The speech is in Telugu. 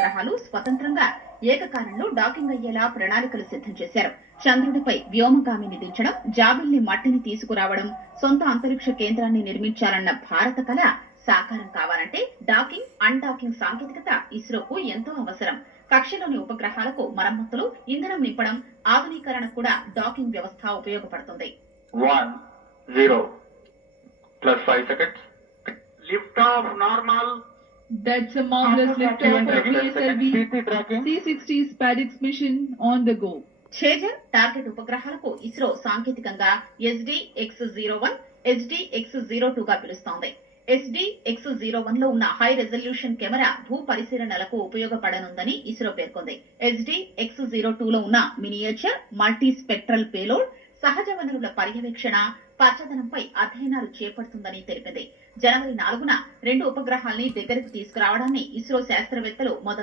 ఉపగ్రహాలు స్వతంత్రంగా ఏకకాలంలో డాకింగ్ అయ్యేలా ప్రణాళికలు సిద్ధం చేశారు. చంద్రుడిపై వ్యోమగామిని దించడం, జాబిల్లి మట్టిని తీసుకురావడం, సొంత అంతరిక్ష కేంద్రాన్ని నిర్మించాలన్న భారత కళ సాకారం కావాలంటే డాకింగ్, అన్డాకింగ్ సాంకేతికత ఇస్రోకు ఎంతో అవసరం. కక్షలోని ఉపగ్రహాలకు మరమ్మతులు, ఇంధనం నింపడం, ఆధునీకరణ కూడా డాకింగ్ వ్యవస్థ ఉపయోగపడుతుంది. 1 0 plus 5 seconds. Lift off normal. That's a marvelous liftoff of PSLV C-60 SpaceX mission on the go. Chaser target ఉపగ్రహాలకు ఇస్రో సాంకేతికంగా SDX-01, SDX-02 గా పిలుస్తోంది. SDX-01 లో ఉన్న హై రెజల్యూషన్ కెమెరా భూ పరిశీలనలకు ఉపయోగపడనుందని ఇస్రో పేర్కొంది. SDX-02 లో ఉన్న మినియేచర్ మల్టీ స్పెక్ట్రల్ పేలోడ్ సహజ వనరుల పర్యవేక్షణ, పచ్చదనంపై అధ్యయనాలు చేపడుతుందని తెలిపింది. జనవరి 4న 2 ఉపగ్రహాల్ని దగ్గరకు తీసుకురావడాన్ని ఇస్రో శాస్త్రవేత్తలు మొదలు